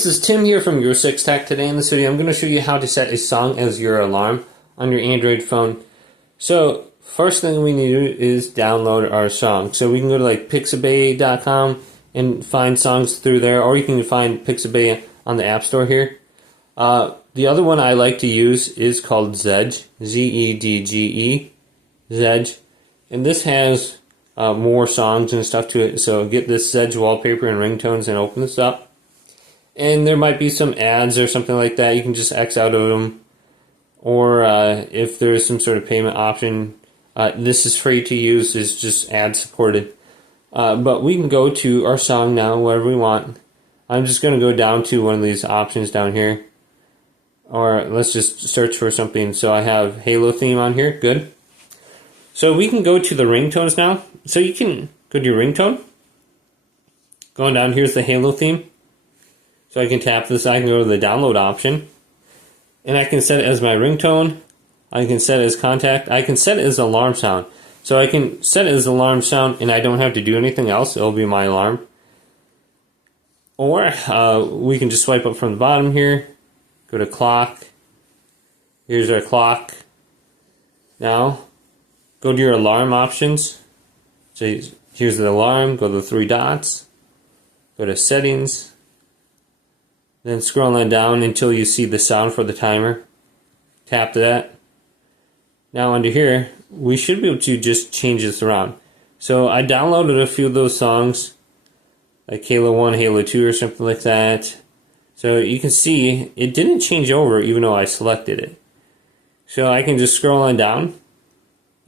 This is Tim here from YourSixTech. Today in this video I'm going to show you how to set a song as your alarm on your Android phone. So first thing we need to do is download our song. So we can go to like pixabay.com and find songs through there, or you can find Pixabay on the App Store here. The other one I like to use is called Zedge, Z-E-D-G-E, Zedge, and this has more songs and stuff to it. So get this Zedge wallpaper and ringtones and open this up. And there might be some ads or something like that. You can just X out of them. Or if there is some sort of payment option, this is free to use. It's just ad supported. But we can go to our song now, wherever we want. I'm just going to go down to one of these options down here. Or let's just search for something. So I have Halo theme on here. Good. So we can go to the ringtones now. So you can go to your ringtone. Going down, here's the Halo theme. So I can tap this, I can go to the download option, and I can set it as my ringtone, I can set it as contact, I can set it as alarm sound. So I can set it as alarm sound and I don't have to do anything else, it'll be my alarm. Or we can just swipe up from the bottom here, go to clock, here's our clock. Now, go to your alarm options. So here's the alarm, go to the three dots, go to settings, then scroll on down until you see the sound for the timer. Tap that. Now under here, we should be able to just change this around. So I downloaded a few of those songs, like Halo 1, Halo 2 or something like that. So you can see it didn't change over even though I selected it. So I can just scroll on down,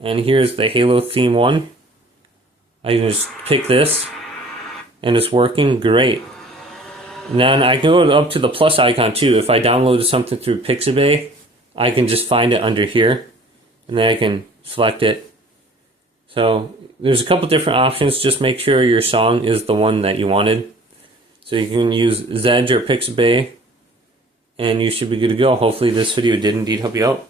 and here's the Halo theme one. I can just pick this, and it's working great. And then I can go up to the plus icon too. If I downloaded something through Pixabay, I can just find it under here, and then I can select it. So there's a couple different options. Just make sure your song is the one that you wanted. So you can use Zedge or Pixabay, and you should be good to go. Hopefully this video did indeed help you out.